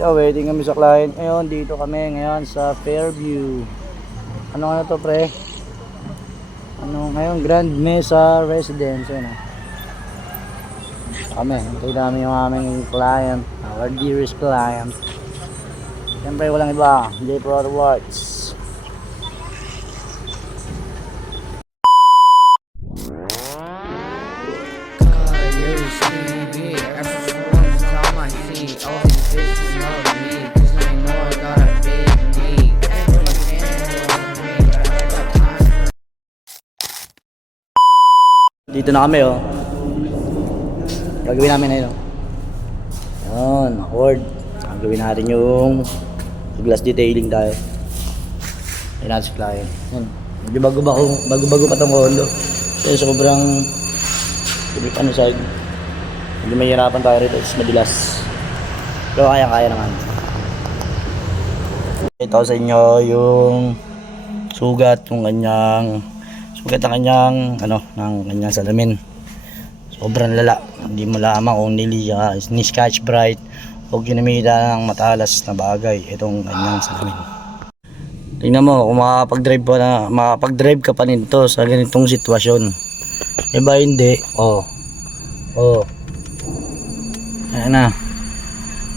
So, waiting kami sa client ngayon. Dito kami ngayon sa Fairview. Ano nga to, pre? Ano ngayon? Grand Mesa Residence. Yun, kami, hintay namin yung aming client, our dearest client. Siyempre walang iba, J Pro Works. Dito na kami, oh. Gagawin namin na yun, oh. Yun, award. Gagawin natin yung glass detailing tayo. Ayun natin si client. Yun. Medyo bago-bago pa itong condo. Kasi sobrang ano side. Medyo mahirapan tayo rito. It's madilas. Pero kaya-kaya naman. Ito sa inyo yung sugat ng kanyang ng kanyang salamin. Sobrang lala. Hindi mo lamang kung ni Scotch Brite o ginamita ng matalas na bagay itong kanyang salamin. Tingnan mo kung makakapag-drive ka pa nito sa ganitong sitwasyon. Iba hindi. Oh. Ayan na.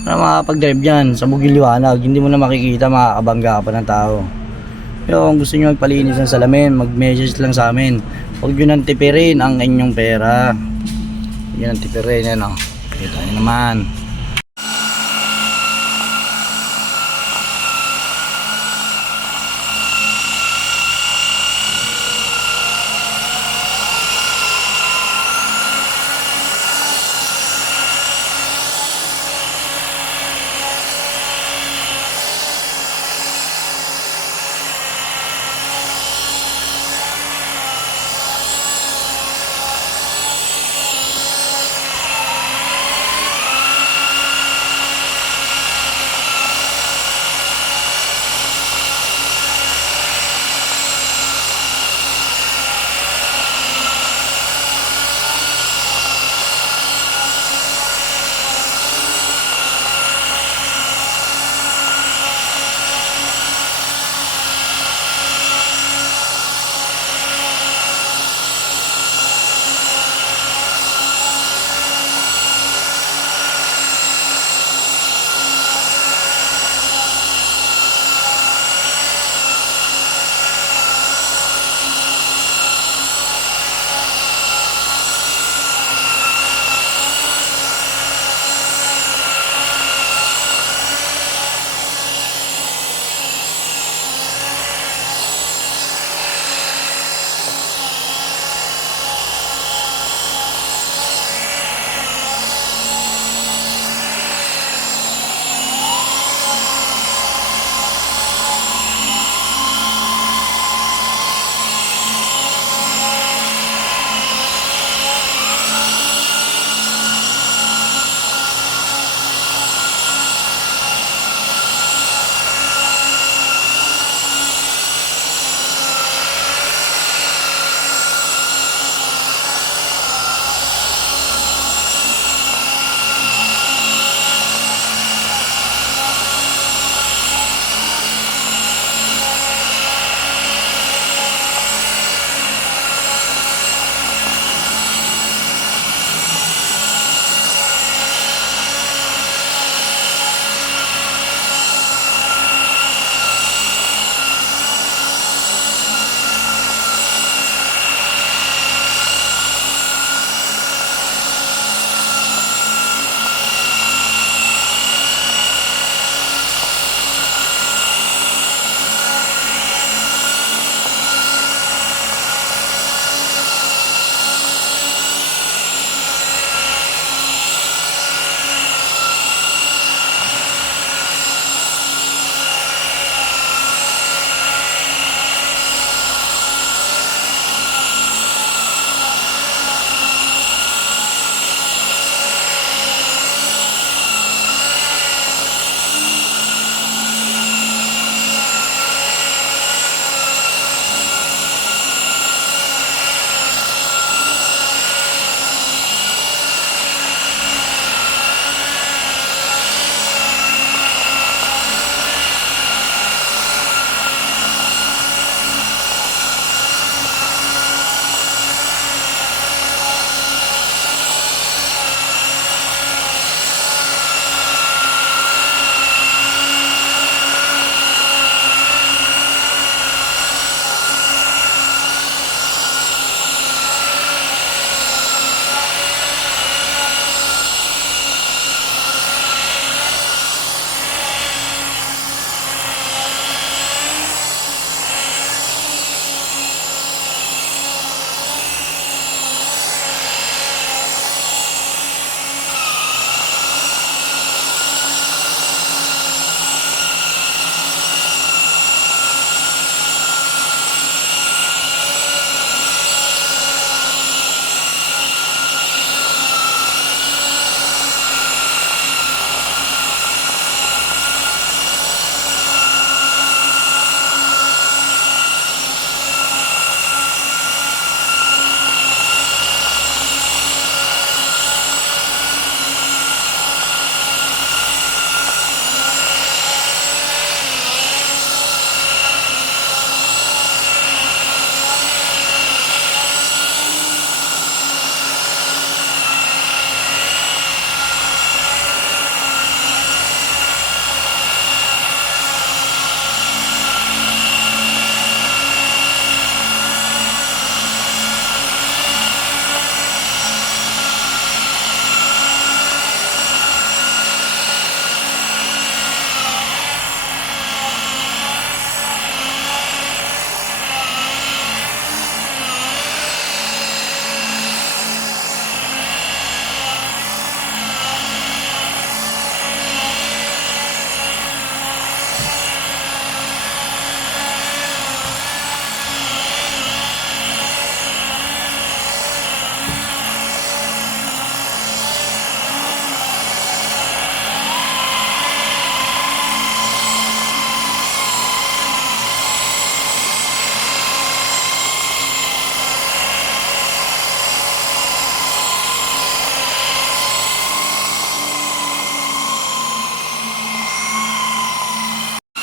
Para makakapag-drive yan sa bugil-liwanag, hindi mo na makikita, makakabangga ka pa ng tao. Pero kung gusto nyo magpalinis ng salamin, mag-message lang sa amin. Huwag nyo nang tipirin ang inyong pera. Huwag nyo nang tipirin, yan o. Kita nyo naman.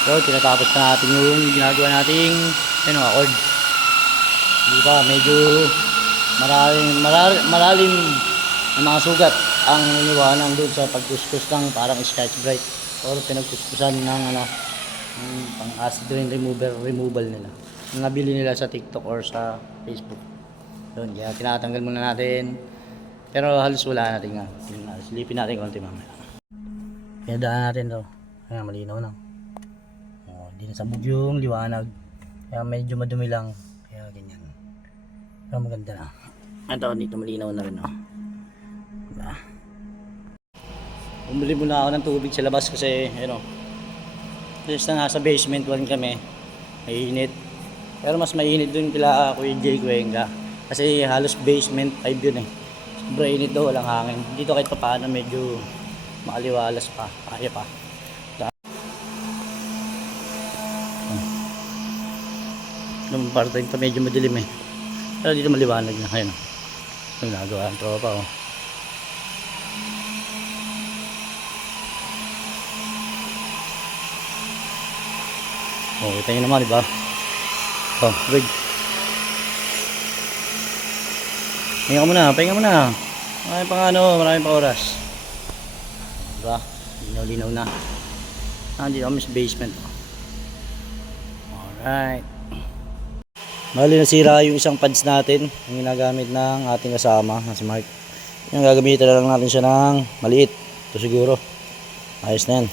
So, tinatapos na natin yung ginagawa nating accord. Hindi pa, medyo malalim ng mga sugat ang iniwanan doon sa pagkuskus ng parang Scotch Brite or pinagkuskusan ng pang acid rain removal nila. Nabili nila sa TikTok or sa Facebook. Doon, kaya tinatanggal muna natin. Pero halos wala natin nga. Silipin natin konti mamaya. Kaya daan natin to. Kaya malinaw na. Hindi na sabog yung liwanag. Kaya medyo madumi lang. Kaya ganyan. Pero maganda na. Ito, dito malinaw na rin. Diba? Bumili muna ako ng tubig sa labas kasi kasi nasa basement 1 kami. Mainit. Pero mas mainit dun kila Kuya Jay Cuenca. Kasi halos basement 5 yun eh. Sobrang init daw, walang hangin. Dito kahit pa paano medyo makaliwalas pa. Kaya pa. Nung part time pa medyo madilim eh. Pero dito maliwanag na. Ayun. Yung nagawa ang tropa oh. Oh, kita nyo naman, diba? Oh, wait. Pahinga mo na. Maraming pa oras. Diba? Linaw-linaw na. Dito kami sa basement. Alright. Bali nasira yung isang pads natin. Yung ginagamit ng ating kasama, si Mark. Yung gagamitan na lang natin siya ng maliit. Ito siguro. Ayos na yan.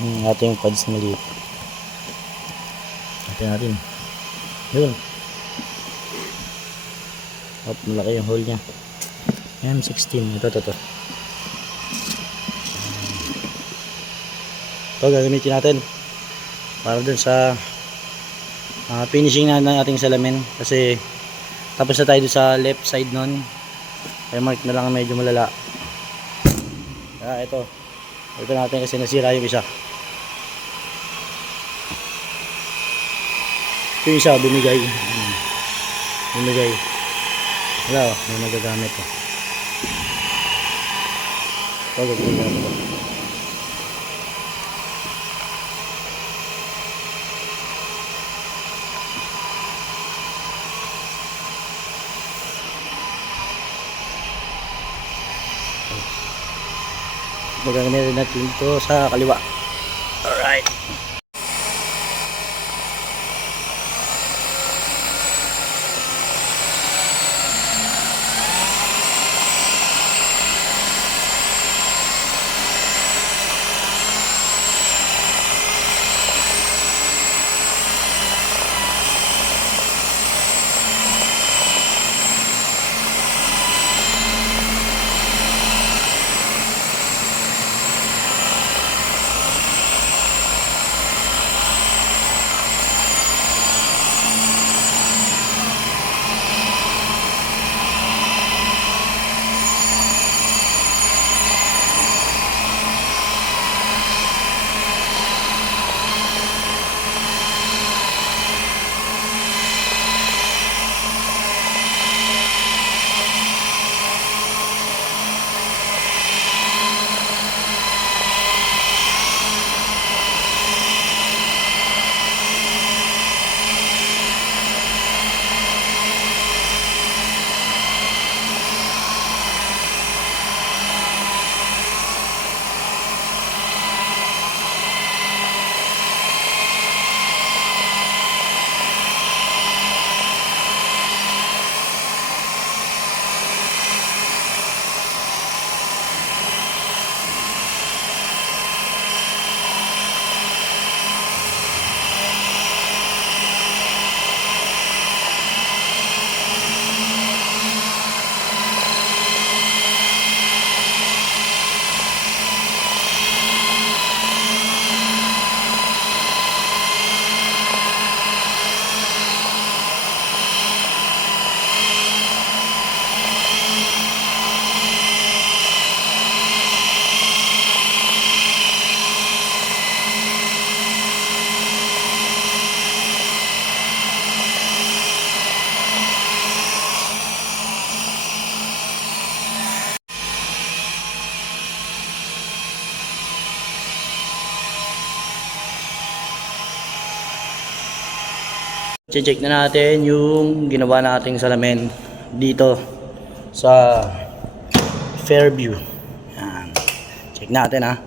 Yung ating pads na maliit. Natin. Yun. At malaki yung hole nya. M16. Ito. Ito gagamitin natin para dun sa finishing na ng ating salamin. Kasi tapos na tayo sa left side nun. Kaya Mark na lang medyo malala. Kaya ito natin kasi nasira yung isa. Yung isa bumigay. Wala oh, may magagamit oh. Ito gagawin natin ito. Gagawin natin ito sa kaliwa. Alright. Check na natin yung ginawa nating salamin dito sa Fairview. Yan. Check natin ha.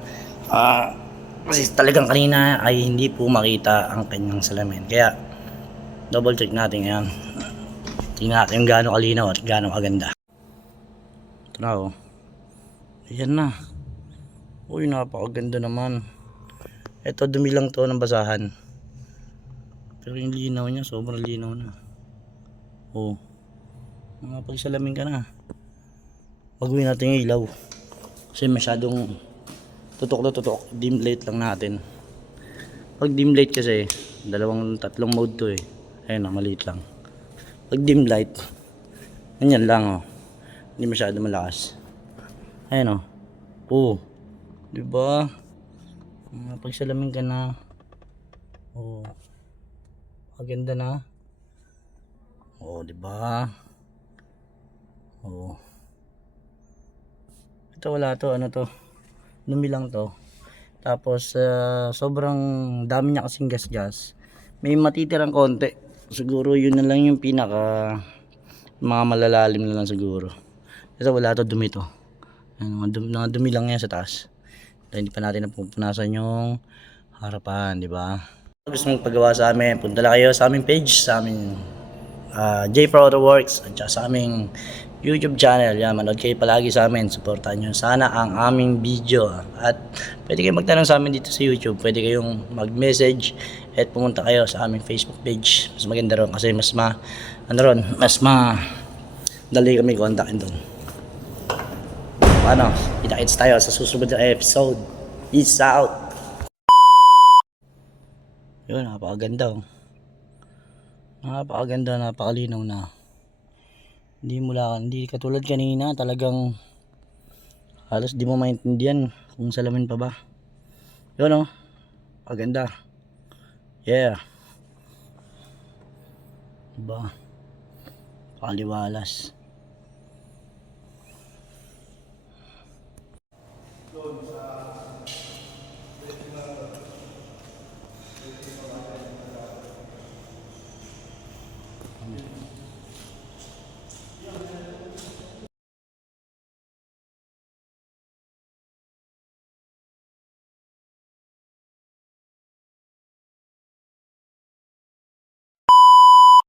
Kasi talagang kanina ay hindi po makita ang kanyang salamin. Kaya double check natin yan. Tingnan natin yung gaano kalinaw at gaano kaganda. Ito na oh. Ayan na. Uy, napakaganda naman. Ito dumi lang to ng basahan. Pero yung linaw niya, sobrang linaw na. Oh. Pagsalamin ka na. Baguhin natin yung ilaw. Kasi masyadong tutok na tutok. Dim light lang natin. Pag dim light kasi, tatlong mode to eh. Ayun na, maliit lang. Pag dim light, ganyan lang oh. Hindi masyado malakas. Ayun oh. Oh. Diba? Pagsalamin ka na. Oh. Maganda na. Oh, di ba? Oh. Ito wala to, ano to? Dumi lang to. Tapos sobrang dami niya kasing gas-gas. May matitirang konti. Siguro yun na lang yung pinaka mga malalalim na lang siguro. Ito wala to, dumi to. Mga dumi lang yan sa taas. Ito, hindi pa natin napupunasan yung harapan, di ba? Gusto mong pagawa sa amin, punta lang kayo sa aming page, sa aming J Pro Auto Works, at sa aming YouTube channel. Yan, manood kayo palagi sa amin, supportan nyo sana ang aming video. At pwede kayong magtanong sa amin dito sa YouTube, pwede kayong mag-message at pumunta kayo sa aming Facebook page. Mas maganda ron kasi mas dali kami kontakin doon. Paano? Kita-kits tayo sa susunod na episode. Peace out! Yun, napakaganda oh. Napakaganda, napakalinaw na. Hindi katulad kanina, talagang halos di mo maintindihan kung salamin pa ba. Yun oh, paganda. Yeah. Diba? Paliwalas.